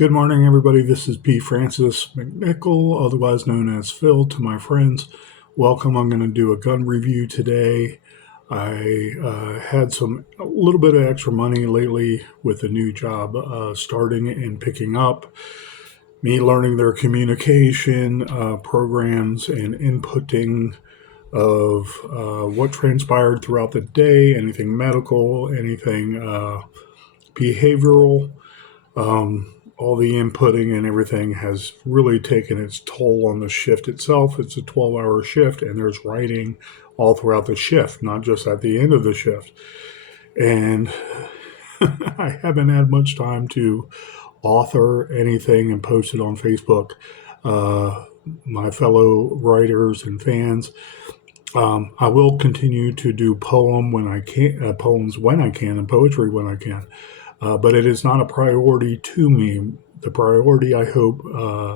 Good morning, everybody. This is P. Francis McNichol, otherwise known as Phil. To my friends, welcome. I'm going to do a gun review today. I had a little bit of extra money lately with a new job starting and picking up. Me learning their communication programs and inputting of what transpired throughout the day, anything medical, anything behavioral. All the inputting and everything has really taken its toll on the shift itself. It's a 12-hour shift, and there's writing all throughout the shift, not just at the end of the shift. And I haven't had much time to author anything and post it on Facebook. My fellow writers and fans, I will continue to do poems when I can, and poetry when I can. But it is not a priority to me. The priority, I hope,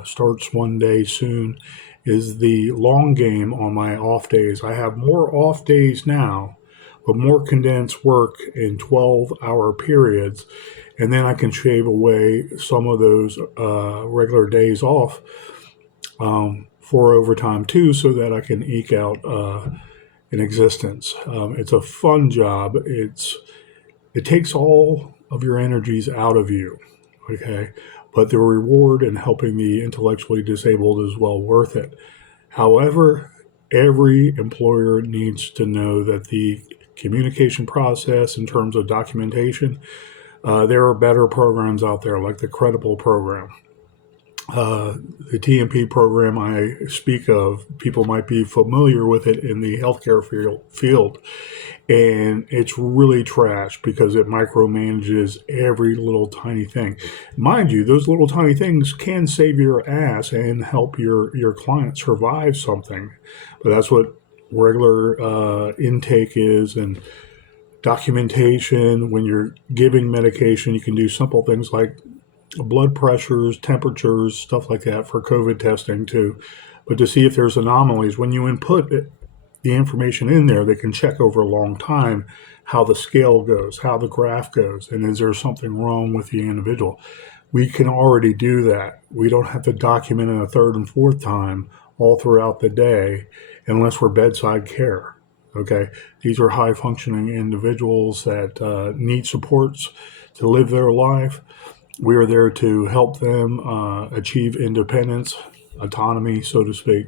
starts one day soon, is the long game on my off days. I have more off days now, but more condensed work in 12-hour periods, and then I can shave away some of those regular days off for overtime too, so that I can eke out an existence. It's a fun job. It takes all of your energies out of you, okay? But the reward in helping the intellectually disabled is well worth it. However, every employer needs to know that the communication process in terms of documentation, there are better programs out there like the Credible program. The TMP program I speak of, people might be familiar with it in the healthcare field. And it's really trash because it micromanages every little tiny thing. Mind you, those little tiny things can save your ass and help your client survive something. But that's what regular intake is, and documentation. When you're giving medication, you can do simple things like blood pressures, temperatures, stuff like that for COVID testing too. But to see if there's anomalies, when you input the information in there, they can check over a long time how the scale goes, how the graph goes, and is there something wrong with the individual. We can already do that. We don't have to document it a third and fourth time all throughout the day unless we're bedside care. Okay, these are high functioning individuals that need supports to live their life. We are there to help them achieve independence, autonomy, so to speak.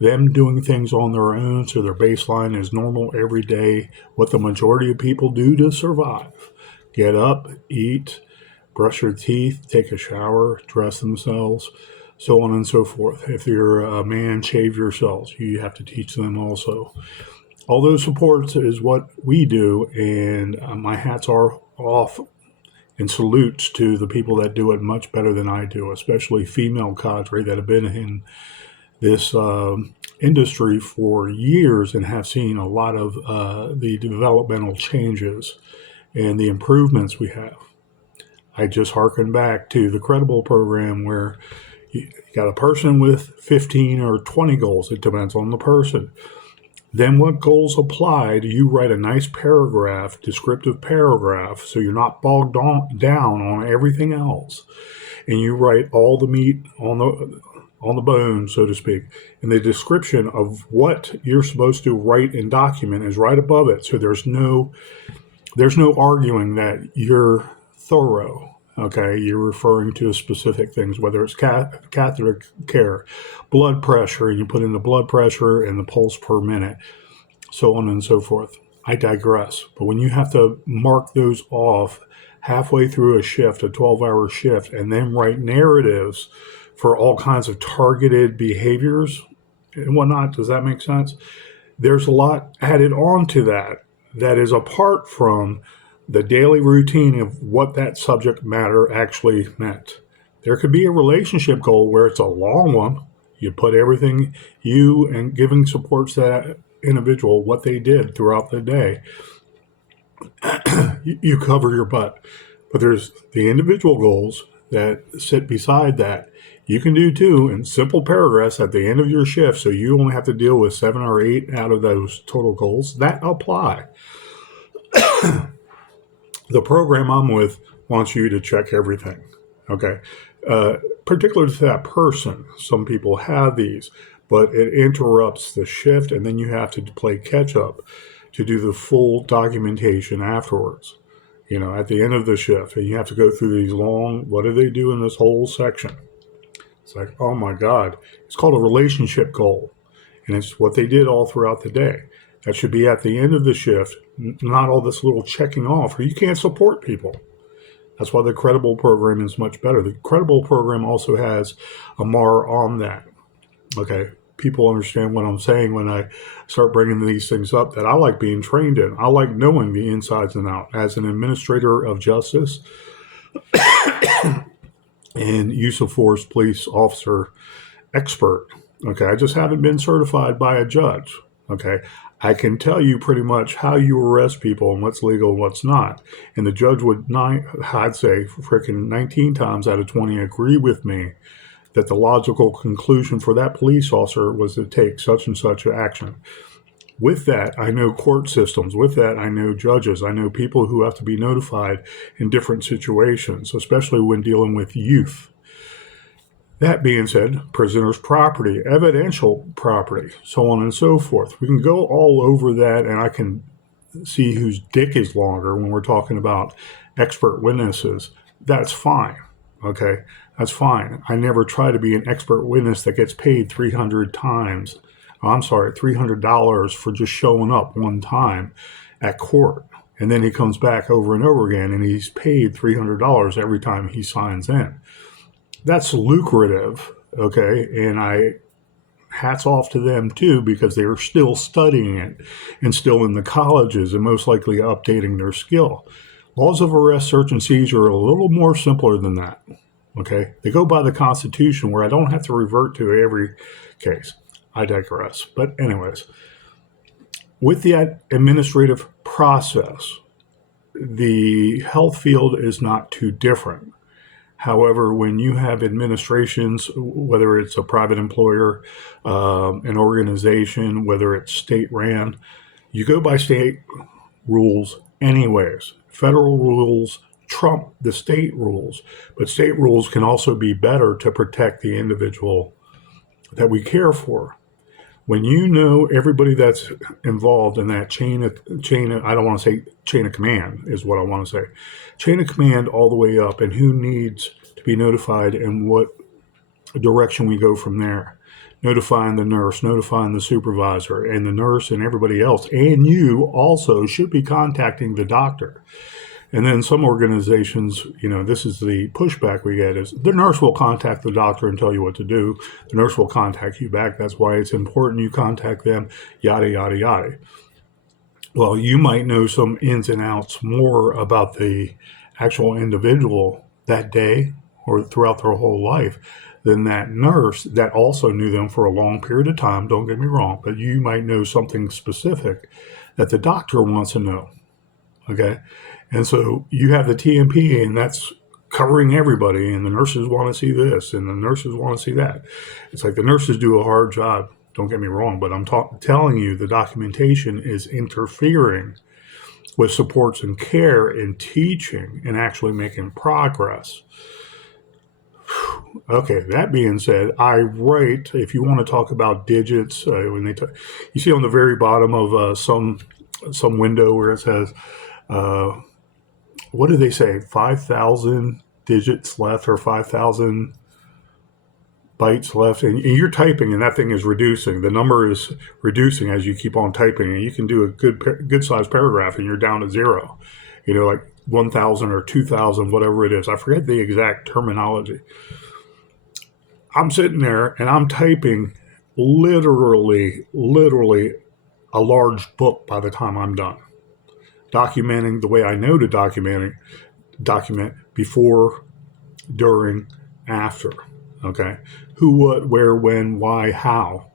Them doing things on their own, so their baseline is normal every day, what the majority of people do to survive. Get up, eat, brush your teeth, take a shower, dress themselves, so on and so forth. If you're a man, shave yourselves. You have to teach them also. All those supports is what we do, and my hats are off and salutes to the people that do it much better than I do, especially female cadre that have been in this industry for years and have seen a lot of the developmental changes and the improvements we have. I just harken back to the Credible program where you got a person with 15 or 20 goals. It depends on the person. Then what goals applied, you write a nice paragraph, descriptive paragraph, so you're not bogged down on everything else. And you write all the meat on the bone, so to speak. And the description of what you're supposed to write and document is right above it. So there's no arguing that you're thorough. Okay, you're referring to specific things, whether it's catheter care, blood pressure, and you put in the blood pressure and the pulse per minute, so on and so forth. I digress. But when you have to mark those off halfway through a shift, a 12-hour shift, and then write narratives for all kinds of targeted behaviors and whatnot, does that make sense? There's a lot added on to that is apart from the daily routine of what that subject matter actually meant. There could be a relationship goal where it's a long one. You put everything you and giving supports that individual what they did throughout the day. You cover your butt. But there's the individual goals that sit beside that. You can do too in simple paragraphs at the end of your shift, so you only have to deal with 7 or 8 out of those total goals that apply. The program I'm with wants you to check everything. Okay. Uh, Particular to that person, some people have these, but it interrupts the shift, and then you have to play catch up to do the full documentation afterwards. At the end of the shift, and you have to go through these long, what do they do in this whole section? It's like, oh my God. It's called a relationship goal, and it's what they did all throughout the day. That should be at the end of the shift, not all this little checking off, or you can't support people. That's why the Credible program is much better. The Credible program also has a MAR on that. Okay. People understand what I'm saying when I start bringing these things up that I like being trained in. I like knowing the insides and out. As an administrator of justice and use of force police officer expert, okay, I just haven't been certified by a judge. Okay. I can tell you pretty much how you arrest people and what's legal and what's not. And the judge would, I'd say, freaking 19 times out of 20 agree with me that the logical conclusion for that police officer was to take such and such action. With that, I know court systems. With that, I know judges. I know people who have to be notified in different situations, especially when dealing with youth. That being said, prisoners' property, evidential property, so on and so forth. We can go all over that, and I can see whose dick is longer when we're talking about expert witnesses. That's fine. Okay, that's fine. I never try to be an expert witness that gets paid 300 times. I'm sorry, $300 for just showing up one time at court. And then he comes back over and over again and he's paid $300 every time he signs in. That's lucrative, okay? And hats off to them too, because they're still studying it and still in the colleges and most likely updating their skill. Laws of arrest, search, and seizure are a little more simpler than that. Okay, they go by the Constitution, where I don't have to revert to every case. I digress. But anyways, with the administrative process, the health field is not too different. However, when you have administrations, whether it's a private employer, an organization, whether it's state ran, you go by state rules anyways. Federal rules trump the state rules, but state rules can also be better to protect the individual that we care for. When you know everybody that's involved in that chain of, I don't want to say chain of command is what I want to say, chain of command all the way up, and who needs to be notified and what direction we go from there. Notifying the nurse, notifying the supervisor, and the nurse and everybody else. And you also should be contacting the doctor. And then some organizations, this is the pushback we get is the nurse will contact the doctor and tell you what to do. The nurse will contact you back. That's why it's important you contact them, yada, yada, yada. Well, you might know some ins and outs more about the actual individual that day or throughout their whole life than that nurse that also knew them for a long period of time. Don't get me wrong, but you might know something specific that the doctor wants to know. Okay. And so you have the TMP, and that's covering everybody, and the nurses want to see this, and the nurses want to see that. It's like the nurses do a hard job, don't get me wrong, but I'm telling you the documentation is interfering with supports and care and teaching and actually making progress. Okay, that being said, I write, if you want to talk about digits, when you see on the very bottom of some window where it says, what do they say? 5,000 digits left or 5,000 bytes left. And you're typing and that thing is reducing. The number is reducing as you keep on typing. And you can do a good sized paragraph and you're down to zero. Like 1,000 or 2,000, whatever it is. I forget the exact terminology. I'm sitting there and I'm typing literally a large book by the time I'm done. Documenting the way I know to document before, during, after. Okay. Who, what, where, when, why, how.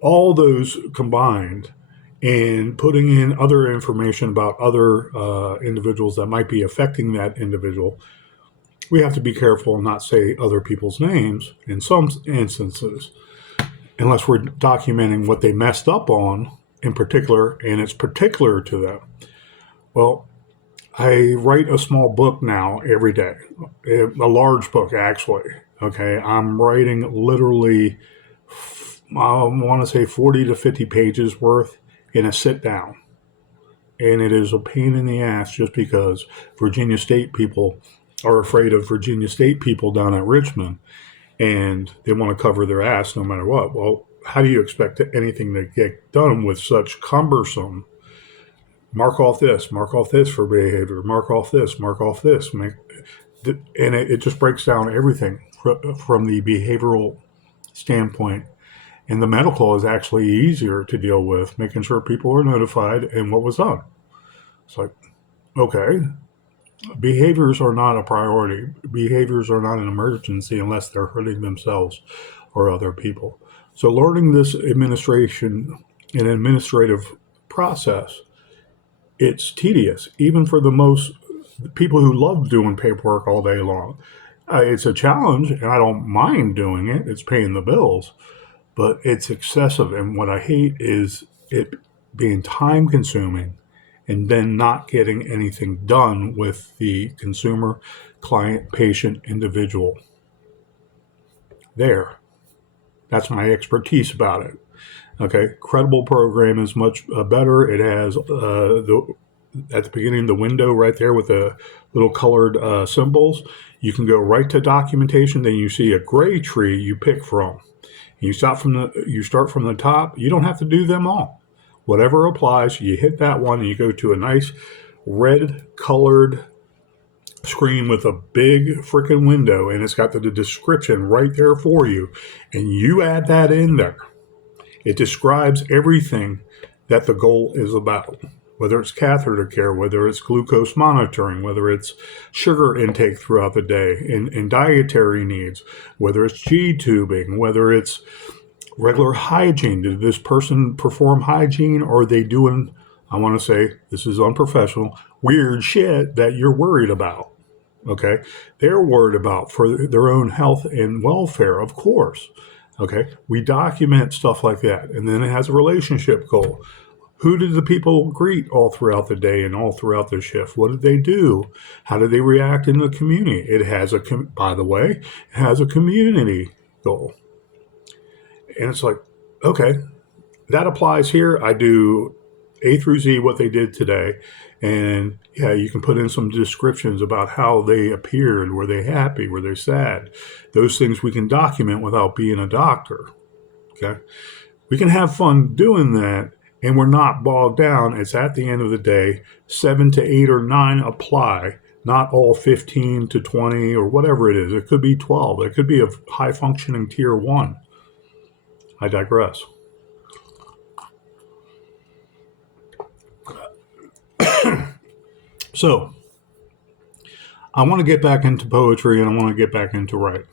All those combined, and putting in other information about other individuals that might be affecting that individual. We have to be careful and not say other people's names in some instances, unless we're documenting what they messed up on in particular, and it's particular to them. Well, I write a small book now every day, a large book actually. Okay, I'm writing literally, I want to say 40 to 50 pages worth in a sit down. And it is a pain in the ass just because Virginia State people are afraid of Virginia State people down at Richmond and they want to cover their ass no matter what. Well, how do you expect anything to get done with such cumbersome mark off this for behavior, mark off this, and it just breaks down everything from the behavioral standpoint. And the medical is actually easier to deal with, making sure people are notified and what was done. It's like, okay, behaviors are not a priority. Behaviors are not an emergency unless they're hurting themselves or other people. So learning this administration and administrative process, it's tedious, even for the most people who love doing paperwork all day long. It's a challenge, and I don't mind doing it. It's paying the bills, but it's excessive. And what I hate is it being time consuming and then not getting anything done with the consumer, client, patient, individual. There. That's my expertise about it. Okay, credible program is much better. It has at the beginning the window right there with the little colored symbols. You can go right to documentation. Then you see a gray tree you pick from. You start from the top. You don't have to do them all. Whatever applies, you hit that one and you go to a nice red colored screen with a big freaking window, and it's got the description right there for you, and you add that in there. It describes everything that the goal is about, whether it's catheter care, whether it's glucose monitoring, whether it's sugar intake throughout the day and dietary needs, whether it's G-tubing, whether it's regular hygiene. Did this person perform hygiene, or are they doing, I want to say, this is unprofessional, weird shit that you're worried about? Okay, they're worried about for their own health and welfare, of course. Okay, we document stuff like that, and then it has a relationship goal. Who did the people greet all throughout the day and all throughout their shift? What did they do? How did they react in the community? It has by the way, it has a community goal. And it's like, okay, that applies here. I do A through Z what they did today. And yeah, you can put in some descriptions about how they appeared. Were they happy? Were they sad? Those things we can document without being a doctor. Okay. We can have fun doing that, and we're not bogged down. It's at the end of the day, 7 to 8 or 9 apply, not all 15 to 20 or whatever it is. It could be 12. It could be a high functioning tier 1. I digress. So, I want to get back into poetry and I want to get back into writing.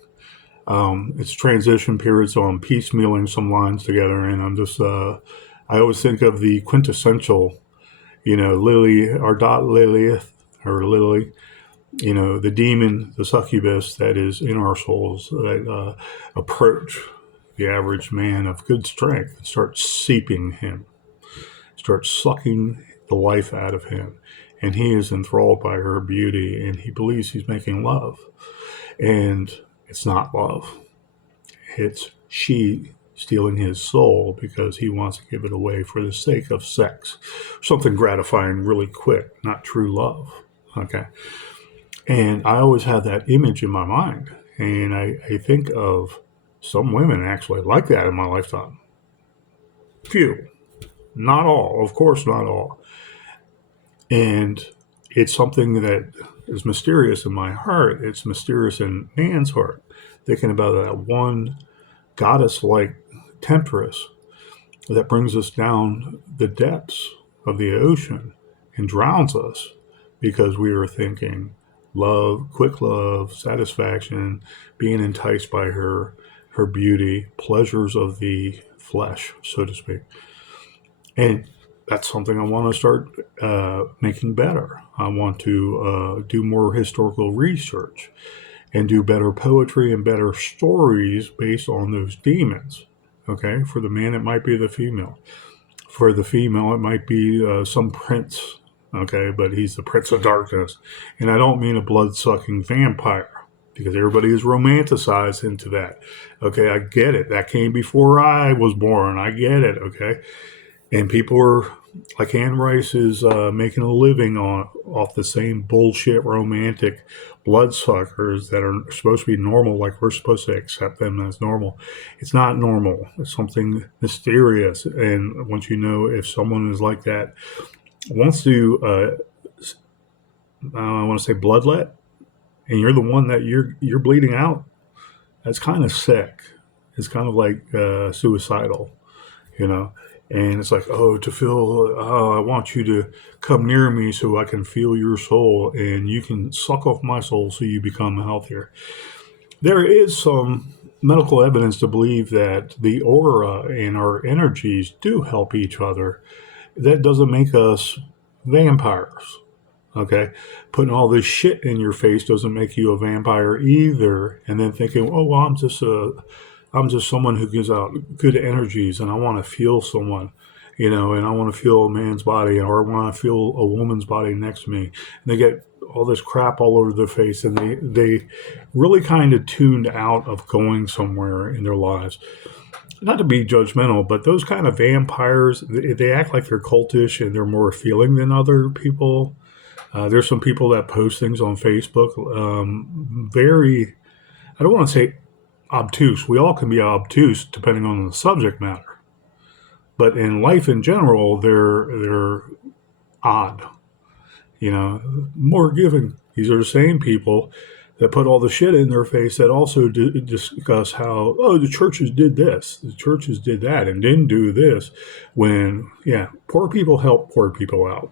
It's transition period, so I'm piecemealing some lines together, and I'm just, I always think of the quintessential, Lily, or dot Lilith, or Lily, the demon, the succubus that is in our souls that approach the average man of good strength and start seeping him, start sucking the life out of him. And he is enthralled by her beauty, and he believes he's making love. And it's not love. It's she stealing his soul because he wants to give it away for the sake of sex. Something gratifying really quick, not true love. Okay. And I always have that image in my mind. And I think of some women actually like that in my lifetime. Few. Not all. Of course, not all. And it's something that is mysterious in my heart. It's mysterious in Nan's heart. Thinking about that one goddess-like temptress that brings us down the depths of the ocean and drowns us because we are thinking love, quick love, satisfaction, being enticed by her beauty, pleasures of the flesh, so to speak. And that's something I want to start making better. I want to do more historical research and do better poetry and better stories based on those demons. Okay, for the man, it might be the female. For the female, it might be some prince Okay, but he's the Prince of Darkness. And I don't mean a blood sucking vampire because everybody is romanticized into that. Okay, I get it. That came before I was born. I get it. Okay. And people are like Anne Rice is making a living on off the same bullshit romantic bloodsuckers that are supposed to be normal, like we're supposed to accept them as normal. It's not normal. It's something mysterious. And once you know if someone is like that, wants to I want to say bloodlet, and you're the one that you're bleeding out, that's kind of sick. It's kind of like suicidal, you know. And it's like, oh, to feel, oh, I want you to come near me so I can feel your soul, and you can suck off my soul so you become healthier. There is some medical evidence to believe that the aura and our energies do help each other. That doesn't make us vampires. Okay, putting all this shit in your face doesn't make you a vampire either. And then thinking, oh well, I'm just someone who gives out good energies, and I want to feel someone, you know, and I want to feel a man's body, or I want to feel a woman's body next to me. And they get all this crap all over their face, and they really kind of tuned out of going somewhere in their lives. Not to be judgmental, but those kind of vampires, they act like they're cultish and they're more feeling than other people. There's some people that post things on Facebook, very, I don't want to say obtuse. We all can be obtuse depending on the subject matter. But in life in general, they're odd, you know, more giving. These are the same people that put all the shit in their face that also discuss how, oh, the churches did this, the churches did that, and didn't do this. When, yeah, poor people help poor people out.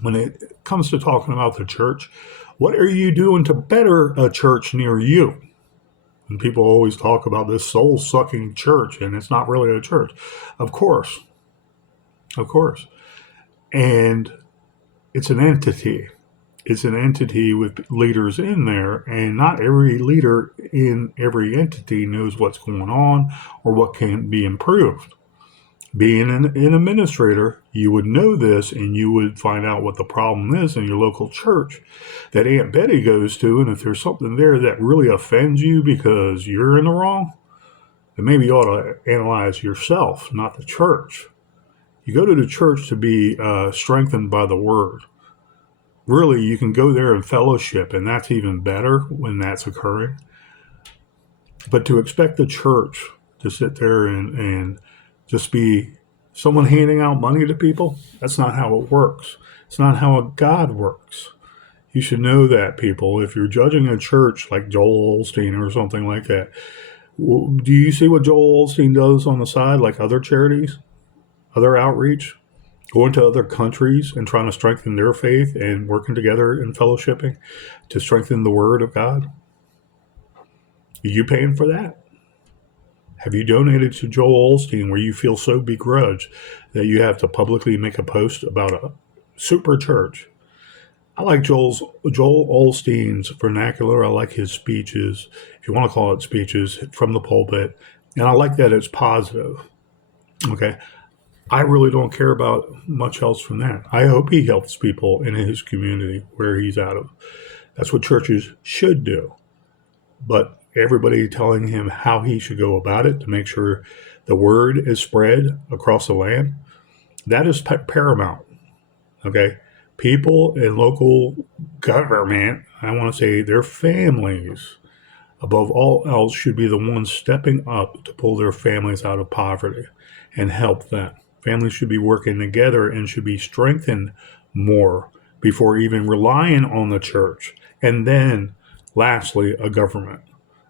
When it comes to talking about the church, what are you doing to better a church near you? And people always talk about this soul sucking church, and it's not really a church. Of course. Of course. And it's an entity. It's an entity with leaders in there, and not every leader in every entity knows what's going on or what can be improved. Being an administrator, you would know this, and you would find out what the problem is in your local church that Aunt Betty goes to. And if there's something there that really offends you because you're in the wrong, then maybe you ought to analyze yourself, not the church. You go to the church to be strengthened by the word. Really, you can go there in fellowship, and that's even better when that's occurring. But to expect the church to sit there and just be someone handing out money to people, that's not how it works. It's not how a God works. You should know that, people. If you're judging a church like Joel Osteen or something like that, do you see what Joel Osteen does on the side, like other charities, other outreach, going to other countries and trying to strengthen their faith and working together in fellowshipping to strengthen the word of God? Are you paying for that? Have you donated to Joel Osteen where you feel so begrudged that you have to publicly make a post about a super church? I like Joel Osteen's vernacular. I like his speeches, if you want to call it speeches, from the pulpit. And I like that it's positive. Okay. I really don't care about much else from that. I hope he helps people in his community where he's out of. That's what churches should do. But everybody telling him how he should go about it to make sure the word is spread across the land, that is paramount. Okay? People in local government, I want to say their families, above all else, should be the ones stepping up to pull their families out of poverty and help them. Families should be working together and should be strengthened more before even relying on the church. And then, lastly, a government.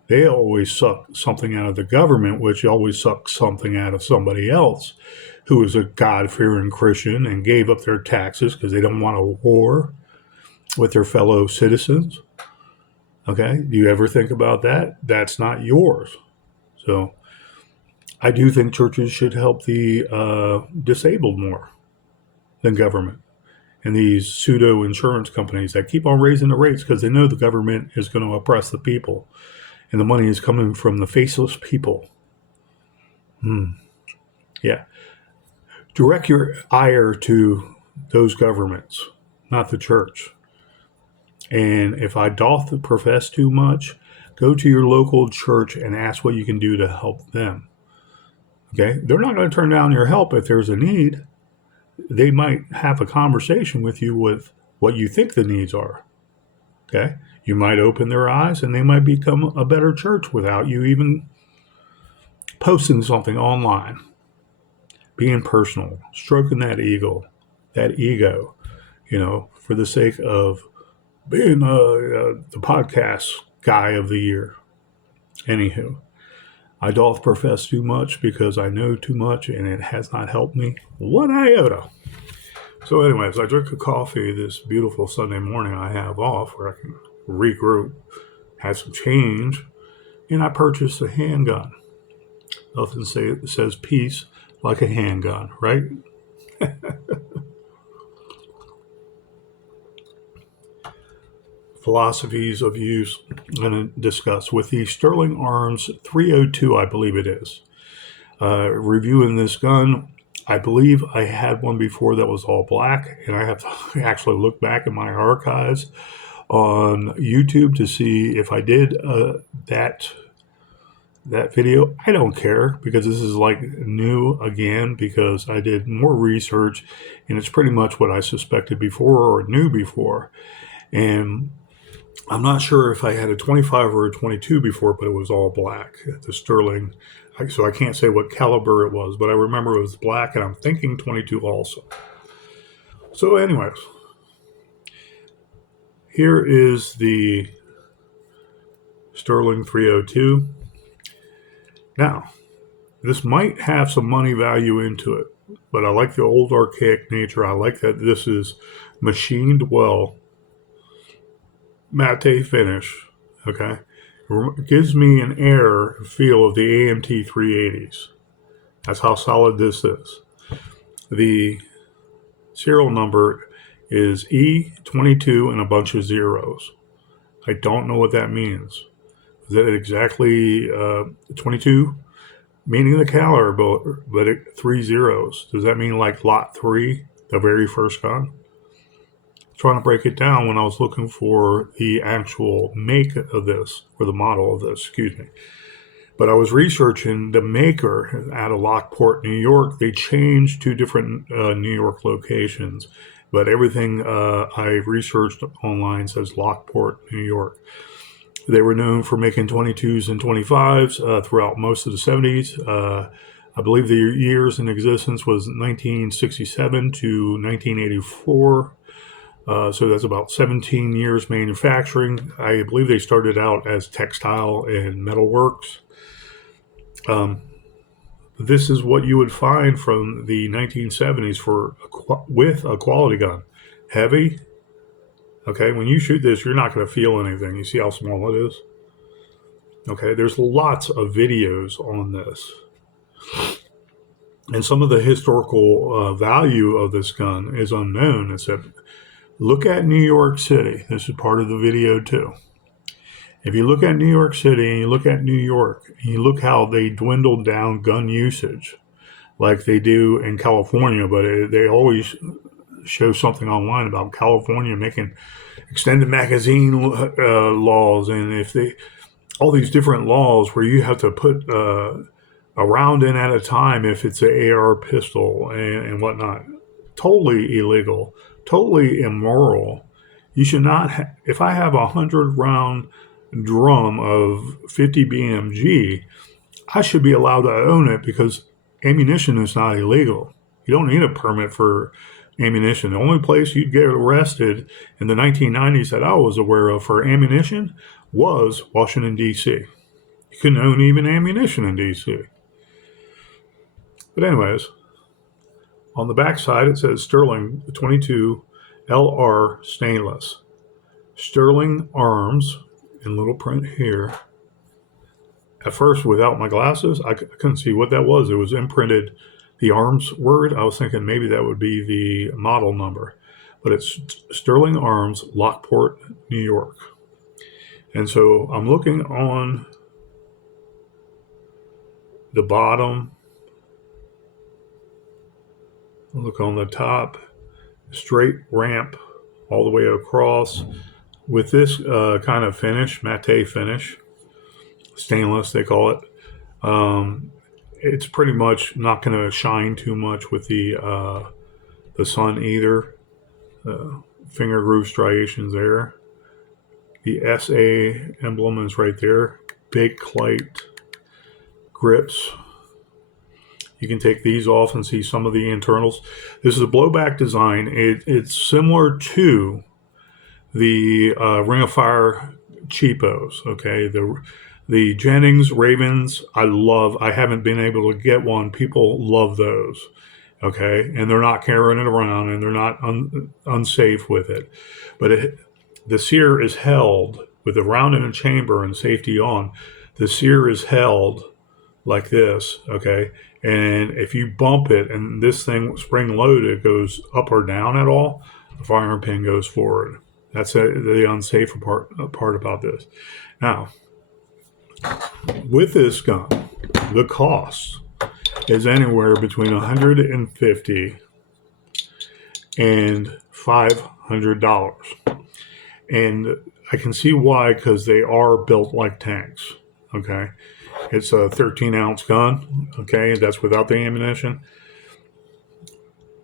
They always suck something out of the government, which always sucks something out of somebody else who is a God-fearing Christian and gave up their taxes because they don't want a war with their fellow citizens. Okay? Do you ever think about that? That's not yours. So I do think churches should help the disabled more than government. And these pseudo insurance companies that keep on raising the rates because they know the government is going to oppress the people. And the money is coming from the faceless people. Yeah. Direct your ire to those governments, not the church. And if I doth profess too much, go to your local church and ask what you can do to help them. Okay? They're not going to turn down your help if there's a need. They might have a conversation with you with what you think the needs are. Okay? You might open their eyes and they might become a better church without you even posting something online. Being personal, stroking that ego, for the sake of being the podcast guy of the year. Anywho, I doth profess too much because I know too much and it has not helped me one iota. So anyways, I drink a coffee this beautiful Sunday morning I have off where I can regroup, have some change, and I purchased a handgun. Nothing says peace like a handgun, right? Philosophies of use I'm going to discuss with the Sterling Arms 302, I believe it is. Reviewing this gun, I believe I had one before that was all black, and I have to actually look back in my archives on YouTube to see if I did that video. I don't care because this is like new again because I did more research and it's pretty much what I suspected before or knew before. And I'm not sure if I had a 25 or a 22 before, but it was all black. The Sterling, so I can't say what caliber it was, but I remember it was black, and I'm thinking 22 also. So anyways, here is the Sterling 302. Now, this might have some money value into it, but I like the old archaic nature. I like that this is machined well. Matte finish, okay? It gives me an air feel of the AMT 380s. That's how solid this is. The serial number is E22 and a bunch of zeros. I don't know what that means. Is that exactly 22? Meaning the caliber, but 3 zeros. Does that mean like lot 3, the very first gun? Trying to break it down when I was looking for the actual make of this, or the model of this, excuse me. But I was researching the maker out of Lockport, New York. They changed to different New York locations, but everything I researched online says Lockport, New York. They were known for making 22s and 25s throughout most of the 70s. I believe the years in existence was 1967 to 1984. So that's about 17 years manufacturing. I believe they started out as textile and metalworks. This is what you would find from the 1970s with a quality gun. Heavy. Okay, when you shoot this, you're not going to feel anything. You see how small it is? Okay, there's lots of videos on this. And some of the historical value of this gun is unknown. Except look at New York City. This is part of the video too. If you look at New York City and you look at New York, and you look how they dwindled down gun usage like they do in California, but they always show something online about California making extended magazine laws, and if they all these different laws where you have to put a round in at a time if it's an AR pistol and whatnot. Totally illegal, totally immoral. You should not. If I have 100-round drum of 50 BMG, I should be allowed to own it because ammunition is not illegal. You don't need a permit for ammunition. The only place you'd get arrested in the 1990s that I was aware of for ammunition was Washington, D.C. You couldn't own even ammunition in D.C. But anyways, on the back side it says Sterling 22 LR stainless. Sterling Arms in little print here. At first, without my glasses, I couldn't see what that was. It was imprinted, the arms word. I was thinking maybe that would be the model number. But it's Sterling Arms, Lockport, New York. And so I'm looking on the bottom. Look on the top. straight ramp all the way across with this kind of finish, matte finish, stainless they call it. It's pretty much not going to shine too much with the sun either. Finger groove striations there. The SA emblem is right there. Big Bakelite grips. You can take these off and see some of the internals. This is a blowback design. It's similar to the Ring of Fire cheapos. Okay, the Jennings Ravens. I love. I haven't been able to get one. People love those. Okay, and they're not carrying it around, and they're not unsafe with it. But the sear is held with the round in a chamber and safety on. The sear is held like this, okay? And if you bump it and this thing spring loaded goes up or down at all, the firing pin goes forward. That's the unsafe part about this. Now, with this gun, the cost is anywhere between $150 and $500. And I can see why, because they are built like tanks, okay? It's a 13-ounce gun, okay? That's without the ammunition.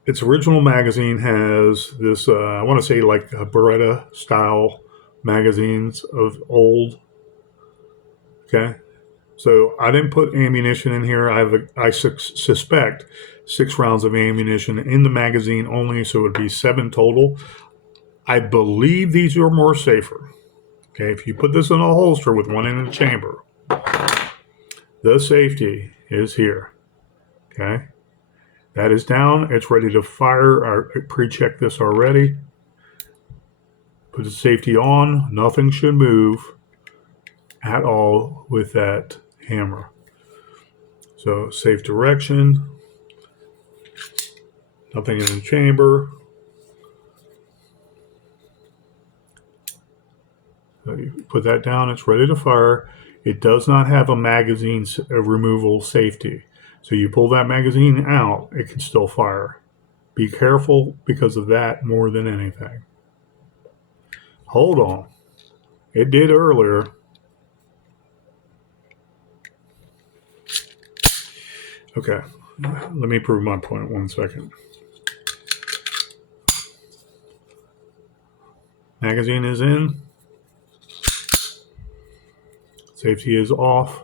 Its original magazine has this, I want to say like Beretta-style magazines of old, okay? So I didn't put ammunition in here. I suspect 6 rounds of ammunition in the magazine only, so it would be 7 total. I believe these are more safer. Okay, if you put this in a holster with one in the chamber, the safety is here. Okay, that is down. It's ready to fire. I pre-checked this already. Put the safety on. Nothing should move at all with that hammer. So safe direction. Nothing in the chamber. So you put that down, it's ready to fire. It does not have a magazine removal safety. So you pull that magazine out, it can still fire. Be careful because of that more than anything. Hold on. It did earlier. Okay, let me prove my point 1 second. Magazine is in. Safety is off.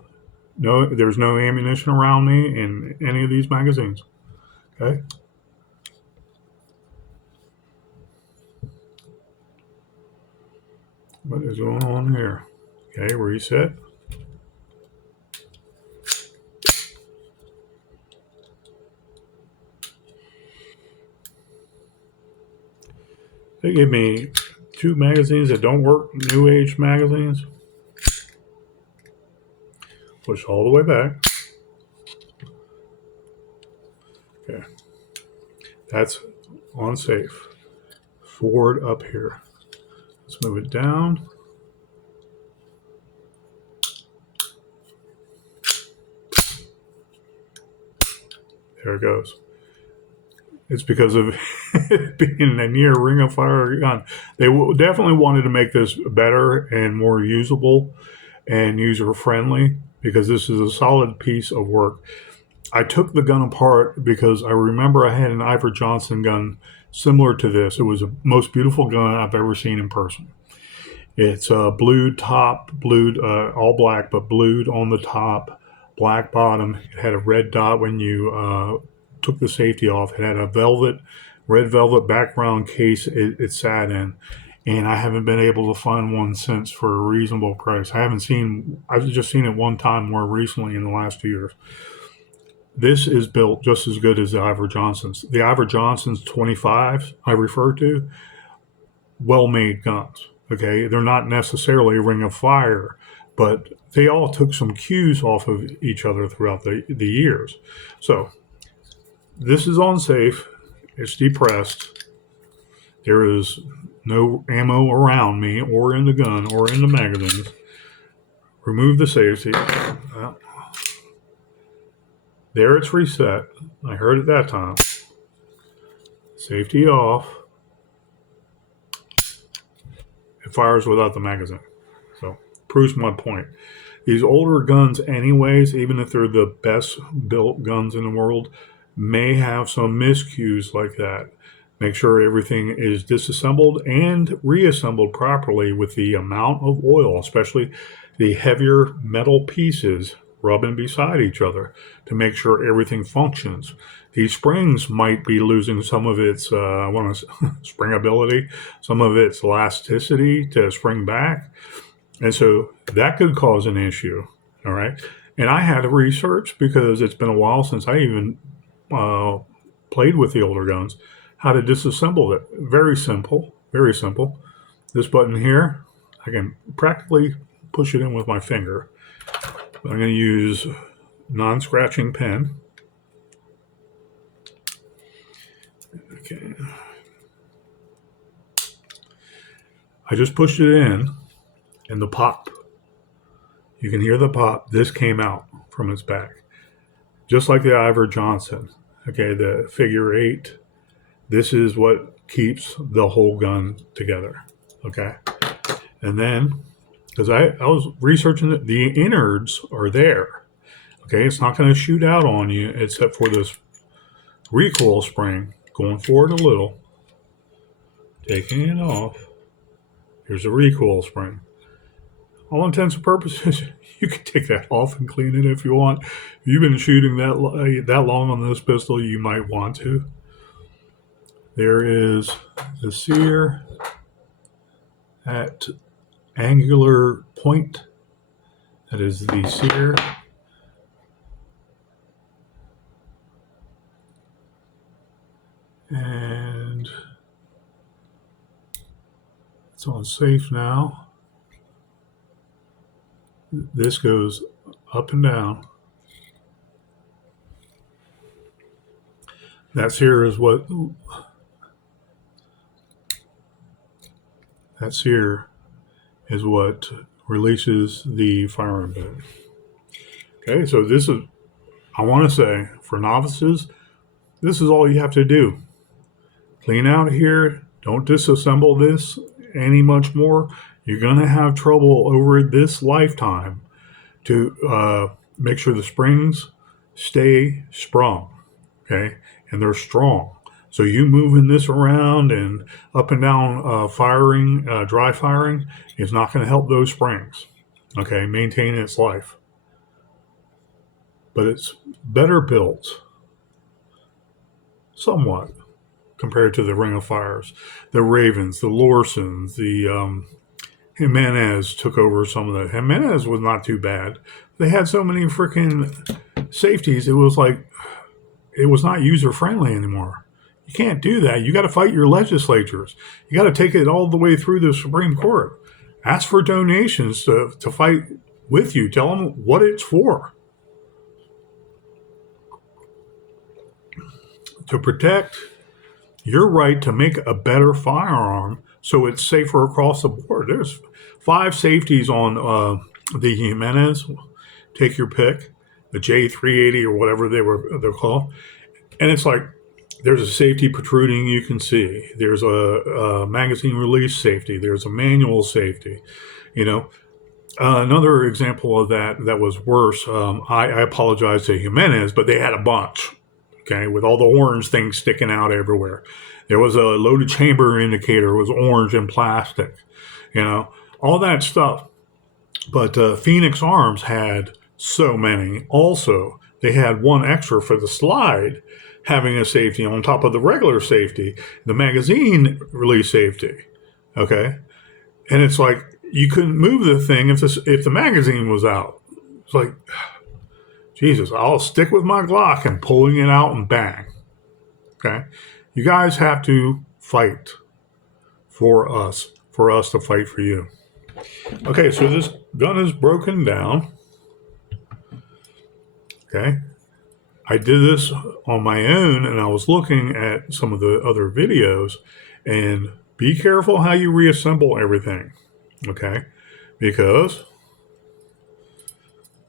No, there's no ammunition around me in any of these magazines. Okay. What is going on here? Okay, reset. They gave me 2 magazines that don't work, new age magazines. Push all the way back. Okay. That's on safe. Forward up here. Let's move it down. There it goes. It's because of it being a near Ring of Fire gun. They definitely wanted to make this better and more usable and user friendly because this is a solid piece of work. I took the gun apart because I remember I had an Iver Johnson gun similar to this. It was the most beautiful gun I've ever seen in person. It's a blued top, blued, all black, but blued on the top, black bottom. It had a red dot when you took the safety off. It had a red velvet background case it sat in. And I haven't been able to find one since for a reasonable price. I've just seen it one time more recently in the last 2 years. This is built just as good as the Iver Johnsons. The Iver Johnsons 25s I refer to, well-made guns. Okay, they're not necessarily Ring of Fire, but they all took some cues off of each other throughout the years. So this is on safe. It's depressed. There is no ammo around me or in the gun or in the magazines. Remove the safety. There it's reset. I heard it that time. Safety off. It fires without the magazine. So proves my point. These older guns, anyways, even if they're the best built guns in the world, may have some miscues like that. Make sure everything is disassembled and reassembled properly with the amount of oil, especially the heavier metal pieces rubbing beside each other to make sure everything functions. These springs might be losing some of its springability, some of its elasticity to spring back. And so that could cause an issue. All right. And I had to research because it's been a while since I even uh, played with the older guns, how to disassemble it. Very simple. Very simple. This button here, I can practically push it in with my finger. I'm going to use non-scratching pen. Okay. I just pushed it in, and the pop. You can hear the pop. This came out from its back. Just like the Ivor Johnson. Okay, the figure 8. This is what keeps the whole gun together. Okay. And then, because I was researching it, the innards are there. Okay, it's not going to shoot out on you except for this recoil spring going forward a little, taking it off. Here's a recoil spring. All intents and purposes, you can take that off and clean it if you want. If you've been shooting that long on this pistol, you might want to. There is the sear at angular point. That is the sear. And it's on safe now. This goes up and down. That sear is what releases the firing pin. Okay, so this is, I want to say, for novices, this is all you have to do. Clean out here. Don't disassemble this any much more. You're going to have trouble over this lifetime to make sure the springs stay sprung, okay? And they're strong. So you moving this around and up and down dry firing is not going to help those springs, okay? Maintain its life. But it's better built, somewhat, compared to the Ring of Fires. The Ravens, the Lorsons, the Jimenez took over some of that. Jimenez was not too bad. They had so many freaking safeties, it was not user-friendly anymore. You can't do that. You got to fight your legislatures. You got to take it all the way through the Supreme Court. Ask for donations to fight with you. Tell them what it's for. To protect your right to make a better firearm so it's safer across the board. There's 5 safeties on the Jimenez. Take your pick. The J380 or whatever they're called. And it's like, there's a safety protruding you can see. There's a magazine release safety. There's a manual safety. You know, another example of that was worse. I apologize to Jimenez, but they had a bunch. Okay, with all the orange things sticking out everywhere. There was a loaded chamber indicator. It was orange and plastic. You know, all that stuff. But Phoenix Arms had so many. Also, they had one extra for the slide, having a safety on top of the regular safety, the magazine release safety. Okay, and it's like you couldn't move the thing if the magazine was out. It's like, Jesus, I'll stick with my Glock and pulling it out and bang. Okay, you guys have to fight for us to fight for you. Okay, so this gun is broken down. Okay, I did this on my own, and I was looking at some of the other videos, and be careful how you reassemble everything, okay? Because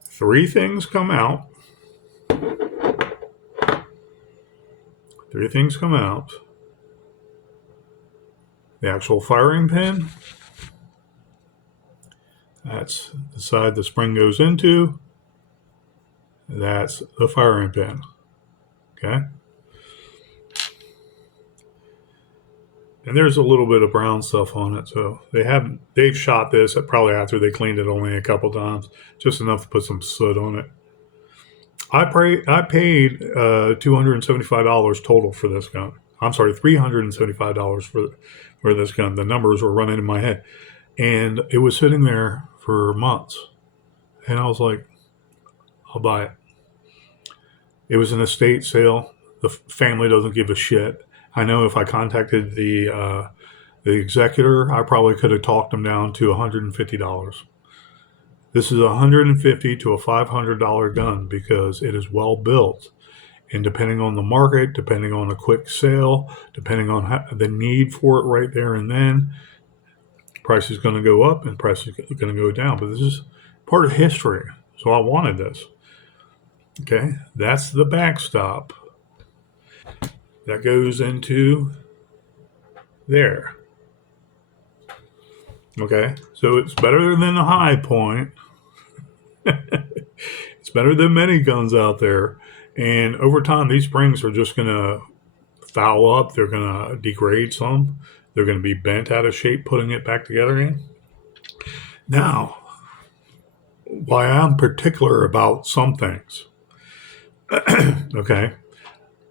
3 things come out. 3 things come out. The actual firing pin, That's the side the spring goes into. That's the firing pin. Okay. And there's a little bit of brown stuff on it. So they've shot this probably after they cleaned it only a couple times, just enough to put some soot on it. I paid $275 total for this gun. I'm sorry, $375 for this gun. The numbers were running in my head, and it was sitting there for months. And I was like, I'll buy it. It was an estate sale. The family doesn't give a shit. I know if I contacted the executor, I probably could have talked them down to $150. This is $150 to a $500 gun because it is well built. And depending on the market, depending on a quick sale, depending on the need for it right there and then, price is going to go up and price is going to go down. But this is part of history. So I wanted this. Okay, that's the backstop. That goes into there. Okay, so it's better than the high point. It's better than many guns out there. And over time, these springs are just going to foul up. They're going to degrade some. They're going to be bent out of shape, putting it back together again. Now, why I'm particular about some things. Okay,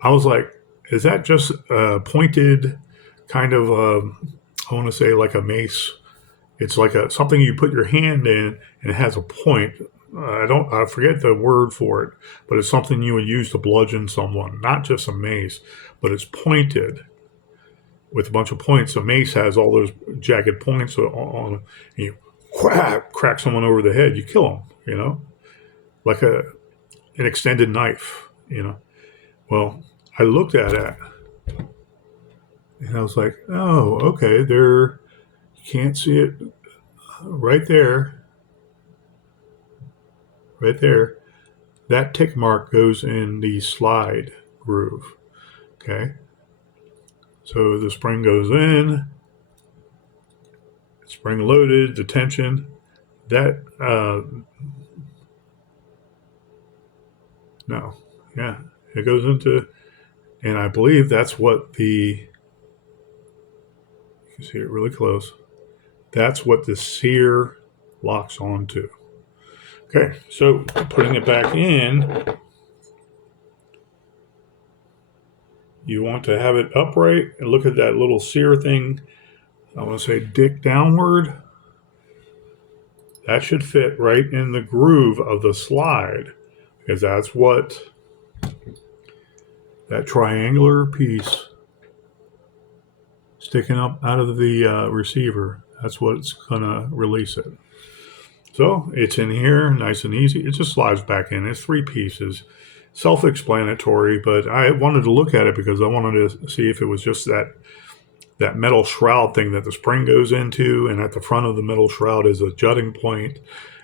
I was like, is that just a pointed kind of, I want to say like a mace? It's like something you put your hand in and it has a point. I forget the word for it, but it's something you would use to bludgeon someone. Not just a mace, but it's pointed with a bunch of points. A mace has all those jagged points on it. And you crack someone over the head, you kill them, like an extended knife. Well, I looked at it and I was like, oh, okay, you can't see it right there. Right there. That tick mark goes in the slide groove. Okay. So the spring goes in, spring loaded, the tension. That, no. Yeah. It goes into, and I believe that's what you can see it really close. That's what the sear locks onto. Okay, so putting it back in, you want to have it upright and look at that little sear thing. I want to say dick downward. That should fit right in the groove of the slide because that's what that triangular piece sticking up out of the receiver, that's what's going to release it. So it's in here, nice and easy. It just slides back in. It's 3 pieces. Self-explanatory, but I wanted to look at it because I wanted to see if it was just that metal shroud thing that the spring goes into, and at the front of the metal shroud is a jutting point,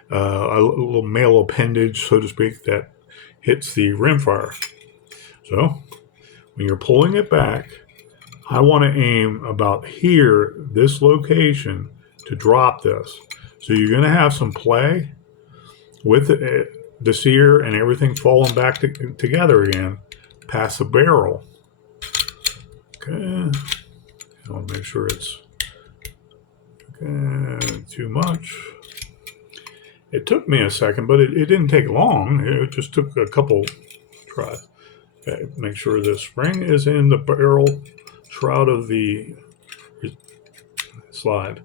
a little male appendage, so to speak, that hits the rimfire. So when you're pulling it back, I want to aim about here, this location, to drop this. So you're going to have some play with the sear and everything falling back together again past the barrel. Okay. I want to make sure it's too much. It took me a second, but it didn't take long. It just took a couple tries. Okay, make sure the spring is in the barrel shroud of the slide.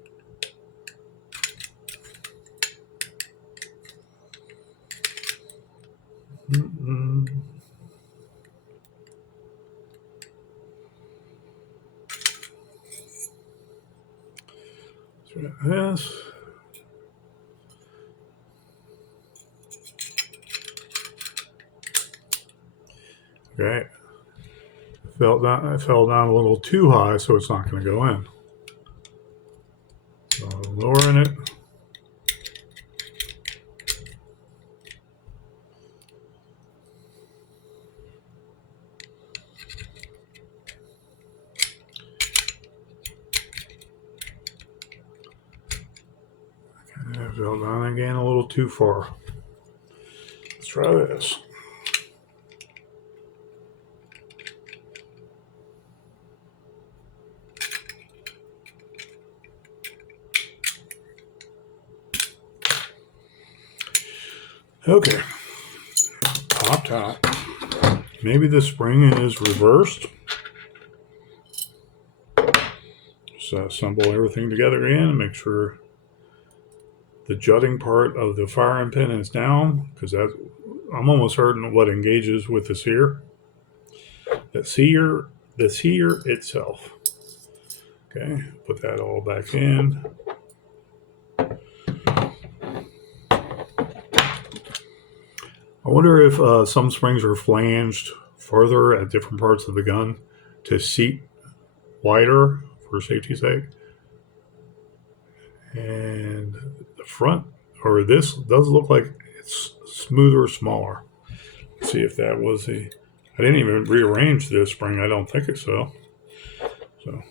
This. Okay. I fell down a little too high, so it's not going to go in. So lowering it. Gone again a little too far. Let's try this. Okay, popped out. Maybe the spring is reversed. Just assemble everything together again and make sure the jutting part of the firing pin is down, because I'm almost certain what engages with the sear. The sear itself. Okay, put that all back in. I wonder if some springs are flanged further at different parts of the gun to seat wider for safety's sake. And the front, or this does look like it's smoother, smaller. Let's see if that was the. I didn't even rearrange this spring. I don't think it so. So.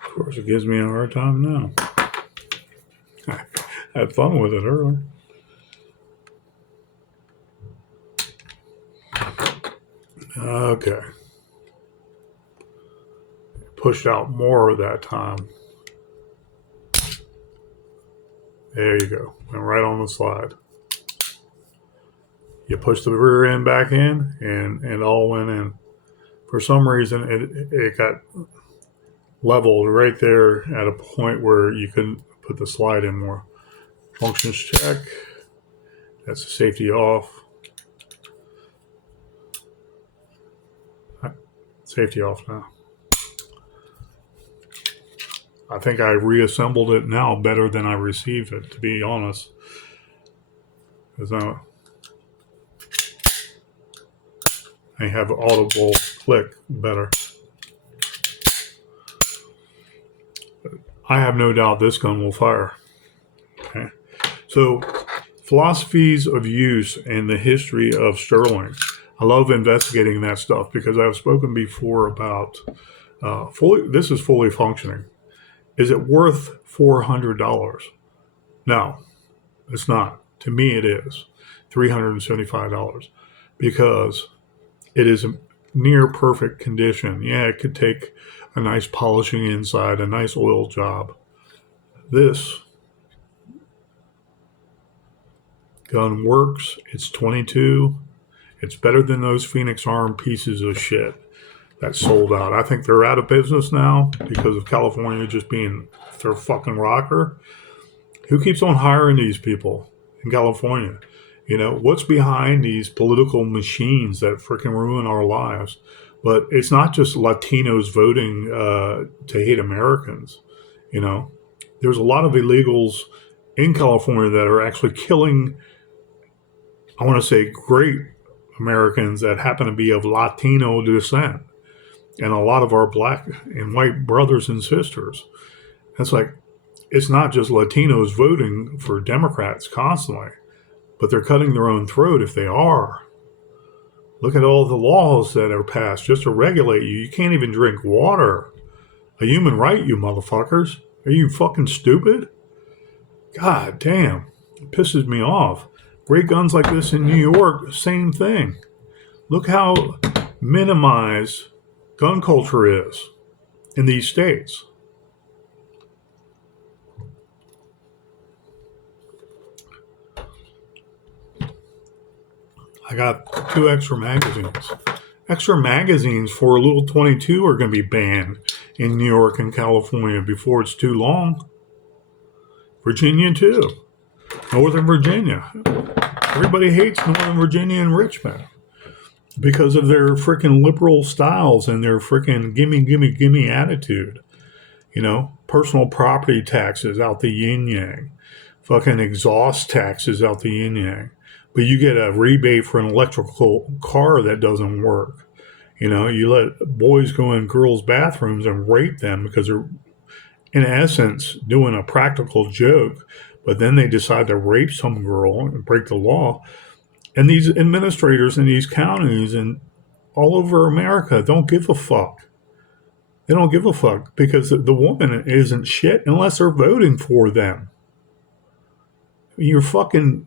Of course, it gives me a hard time now. I had fun with it earlier. Okay. Pushed out more that time. There you go. Went right on the slide. You push the rear end back in, and it all went in. For some reason, it got leveled right there at a point where you couldn't put the slide in more. Functions check. That's the safety off. Safety off now. I think I reassembled it now better than I received it, to be honest. Because now I have audible click better. I have no doubt this gun will fire. Okay. So, philosophies of use and the history of Sterling. I love investigating that stuff because I've spoken before about this is fully functioning. Is it worth $400? No, it's not. To me, it is $375 because it is a near perfect condition. Yeah, it could take a nice polishing inside, a nice oil job. This gun works. It's 22. It's better than those Phoenix Arm pieces of shit that sold out. I think they're out of business now because of California just being their fucking rocker. Who keeps on hiring these people in California? You know, what's behind these political machines that freaking ruin our lives? But it's not just Latinos voting to hate Americans. You know, there's a lot of illegals in California that are actually killing, I want to say, great Americans that happen to be of Latino descent. And a lot of our black and white brothers and sisters. It's like, it's not just Latinos voting for Democrats constantly, but they're cutting their own throat if they are. Look at all the laws that are passed just to regulate you. You can't even drink water. A human right, you motherfuckers. Are you fucking stupid? God damn. It pisses me off. Great guns like this in New York, same thing. Look how minimized gun culture is in these states. I got 2 extra magazines. Extra magazines for a little 22 are going to be banned in New York and California before it's too long. Virginia, too. Northern Virginia. Everybody hates Northern Virginia and Richmond because of their freaking liberal styles and their freaking gimme, gimme, gimme attitude. You know, personal property taxes out the yin yang, fucking exhaust taxes out the yin yang. But you get a rebate for an electrical car that doesn't work. You know, you let boys go in girls' bathrooms and rape them because they're, in essence, doing a practical joke. But then they decide to rape some girl and break the law. And these administrators in these counties and all over America don't give a fuck. They don't give a fuck because the woman isn't shit unless they're voting for them. Your fucking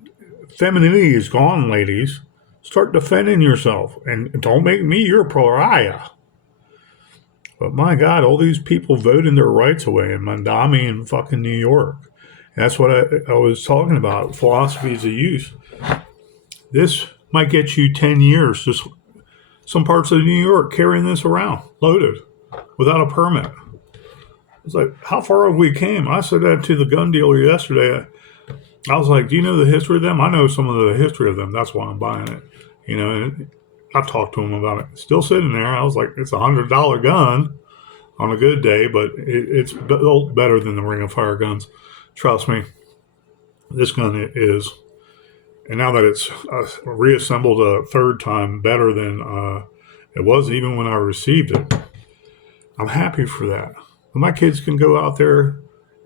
femininity is gone, ladies. Start defending yourself and don't make me your pariah. But my God, all these people voting their rights away in Mandami and fucking New York. And that's what I was talking about, philosophies of use. This might get you 10 years, just some parts of New York carrying this around, loaded, without a permit. It's like, how far have we came? I said that to the gun dealer yesterday. I was like, do you know the history of them? I know some of the history of them. That's why I'm buying it. You know, and I've talked to him about it. Still sitting there. I was like, it's $100 gun on a good day, but it's built better than the Ring of Fire guns. Trust me, this gun is. And now that it's reassembled a third time better than it was even when I received it, I'm happy for that. My kids can go out there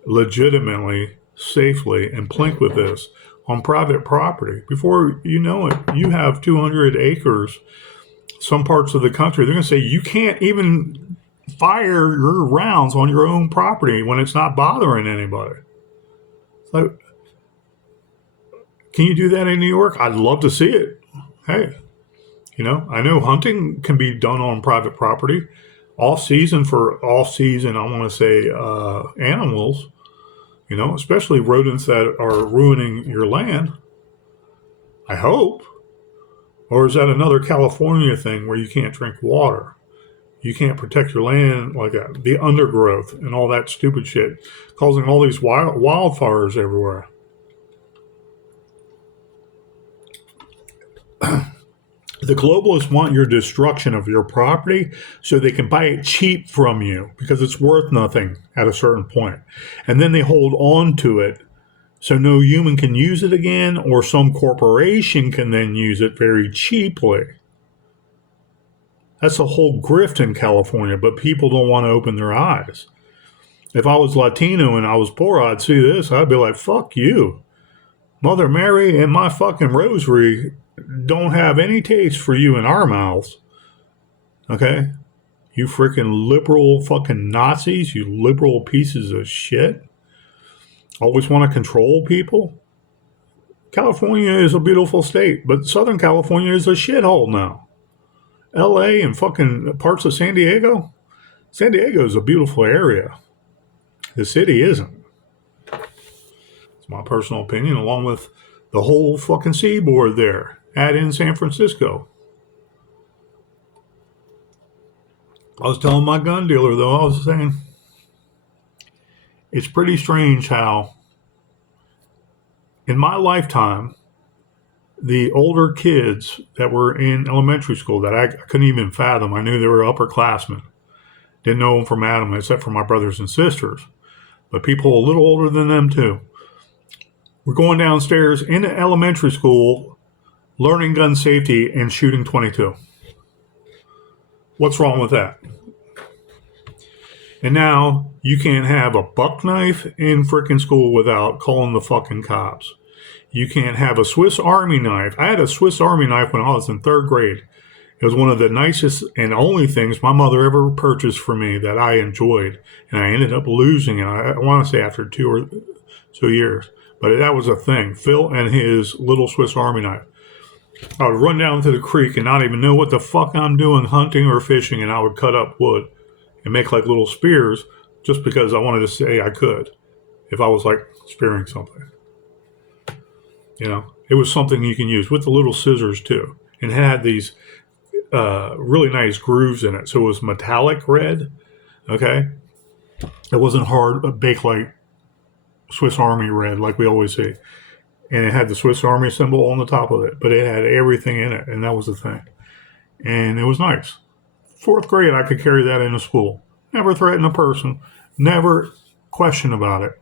legitimately, safely, and plink with this on private property. Before you know it, you have 200 acres, some parts of the country. They're going to say you can't even fire your rounds on your own property when it's not bothering anybody. So, can you do that in New York? I'd love to see it. Hey, you know, I know hunting can be done on private property. Off season, I want to say animals, you know, especially rodents that are ruining your land. I hope. Or is that another California thing where you can't drink water? You can't protect your land like that. The undergrowth and all that stupid shit, causing all these wildfires everywhere. The globalists want your destruction of your property so they can buy it cheap from you because it's worth nothing at a certain point. And then they hold on to it so no human can use it again, or some corporation can then use it very cheaply. That's the whole grift in California, but people don't want to open their eyes. If I was Latino and I was poor, I'd see this. I'd be like, fuck you. Mother Mary and my fucking rosary don't have any taste for you in our mouths. Okay? You freaking liberal fucking Nazis, you liberal pieces of shit. Always want to control people. California is a beautiful state, but Southern California is a shithole now. LA and fucking parts of San Diego. San Diego is a beautiful area. The city isn't. It's my personal opinion, along with the whole fucking seaboard there. Add in San Francisco. I was telling my gun dealer, though, I was saying, it's pretty strange how, in my lifetime, the older kids that were in elementary school that I couldn't even fathom, I knew they were upperclassmen. Didn't know them from Adam, except for my brothers and sisters. But people a little older than them, too. We're going downstairs in elementary school, learning gun safety and shooting 22. What's wrong with that? And now you can't have a buck knife in frickin' school without calling the fucking cops. You can't have a Swiss Army knife. I had a Swiss Army knife when I was in third grade. It was one of the nicest and only things my mother ever purchased for me that I enjoyed. And I ended up losing it. I want to say after 2 years. But that was a thing. Phil and his little Swiss Army knife. I would run down to the creek and not even know what the fuck I'm doing, hunting or fishing, and I would cut up wood and make like little spears just because I wanted to say I could if I was like spearing something. It was something you can use with the little scissors too. And it had these really nice grooves in it. So it was metallic red. Okay. It wasn't hard baked like Swiss Army red like we always see. And it had the Swiss Army symbol on the top of it, but it had everything in it, and that was the thing. And it was nice. 4th grade, I could carry that into school. Never threaten a person. Never question about it.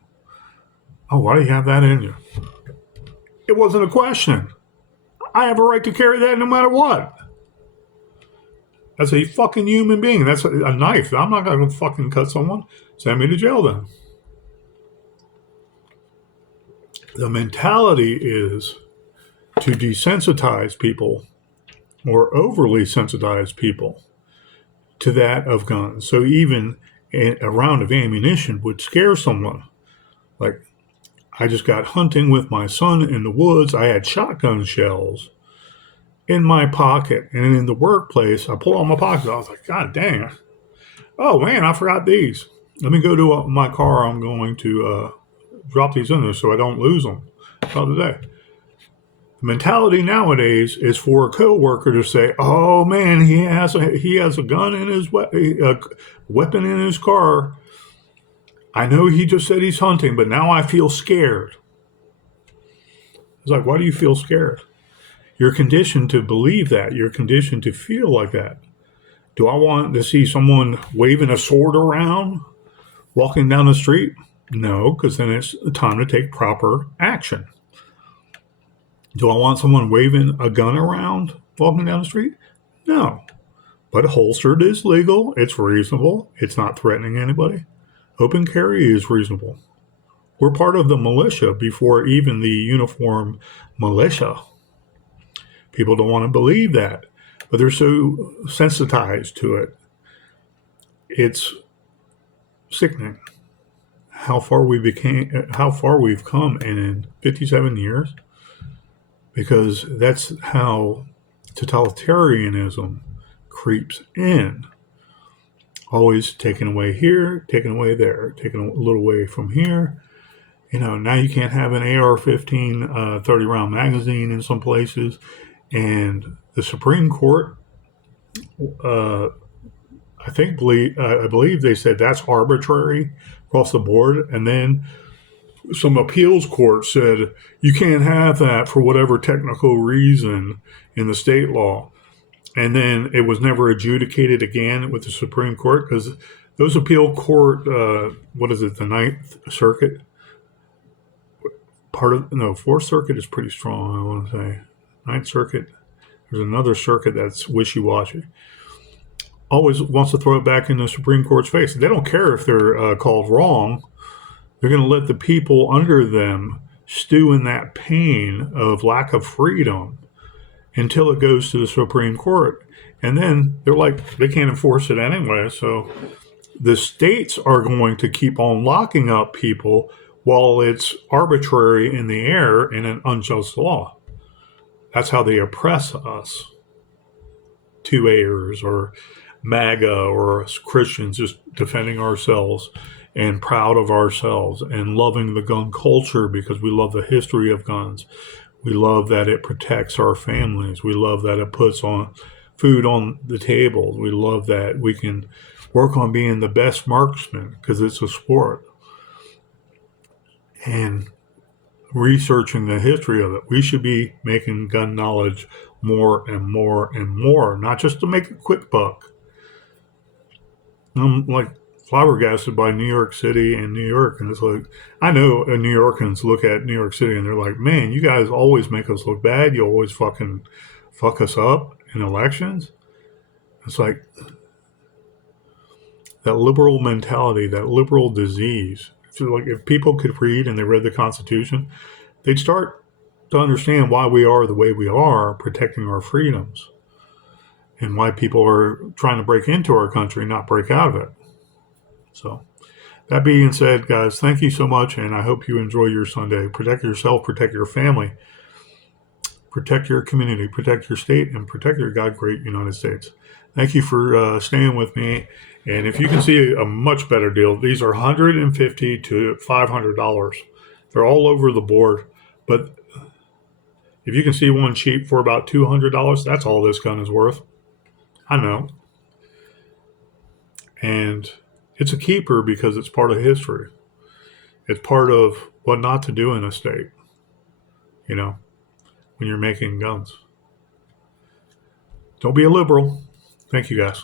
Oh, why do you have that in you? It wasn't a question. I have a right to carry that no matter what. As a fucking human being. That's a knife. I'm not going to fucking cut someone. Send me to jail then. The mentality is to desensitize people or overly sensitize people to that of guns. So even a round of ammunition would scare someone. Like, I just got hunting with my son in the woods. I had shotgun shells in my pocket. And in the workplace, I pulled out my pocket. I was like, God dang. Oh, man, I forgot these. Let me go to my car. I'm going to drop these in there so I don't lose them throughout the day. The mentality nowadays is for a coworker to say, "Oh man, he has a gun in his weapon in his car. I know he just said he's hunting, but now I feel scared." It's like, why do you feel scared? You're conditioned to believe that. You're conditioned to feel like that. Do I want to see someone waving a sword around, walking down the street? No, because then it's time to take proper action. Do I want someone waving a gun around, walking down the street? No. But holstered is legal. It's reasonable. It's not threatening anybody. Open carry is reasonable. We're part of the militia before even the uniform militia. People don't want to believe that, but they're so sensitized to it. It's sickening how far we've come in 57 years, because that's how totalitarianism creeps in. Always taking away here, taking away there, taking a little away from here. Now you can't have an AR-15 30-round magazine in some places, and the Supreme Court, I believe they said that's arbitrary across the board, and then some appeals court said you can't have that for whatever technical reason in the state law. And then it was never adjudicated again with the Supreme Court, because those appeal court, the Ninth Circuit? Fourth Circuit is pretty strong, I want to say. Ninth Circuit, there's another circuit that's wishy-washy. Always wants to throw it back in the Supreme Court's face. They don't care if they're called wrong. They're going to let the people under them stew in that pain of lack of freedom until it goes to the Supreme Court. And then they're like, they can't enforce it anyway. So the states are going to keep on locking up people while it's arbitrary in the air in an unjust law. That's how they oppress us. 2A'ers or MAGA or Christians just defending ourselves and proud of ourselves and loving the gun culture because we love the history of guns. We love that it protects our families. We love that it puts on food on the table. We love that we can work on being the best marksman because it's a sport. And researching the history of it, we should be making gun knowledge more and more and more, not just to make a quick buck. I'm like flabbergasted by New York City and New York, and it's like, I know New Yorkers look at New York City and they're like, man, you guys always make us look bad. You always fucking fuck us up in elections. It's like that liberal mentality, that liberal disease. So like if people could read and they read the Constitution, they'd start to understand why we are the way we are, protecting our freedoms. and why people are trying to break into our country, not break out of it. So, that being said, guys, thank you so much, and I hope you enjoy your Sunday. Protect yourself, protect your family, protect your community, protect your state, and protect your God great United States. Thank you for staying with me. And if you can see a much better deal, these are $150 to $500. They're all over the board. But if you can see one cheap for about $200, that's all this gun is worth. I know. And it's a keeper because it's part of history. It's part of what not to do in a state, you know, when you're making guns. Don't be a liberal. Thank you, guys.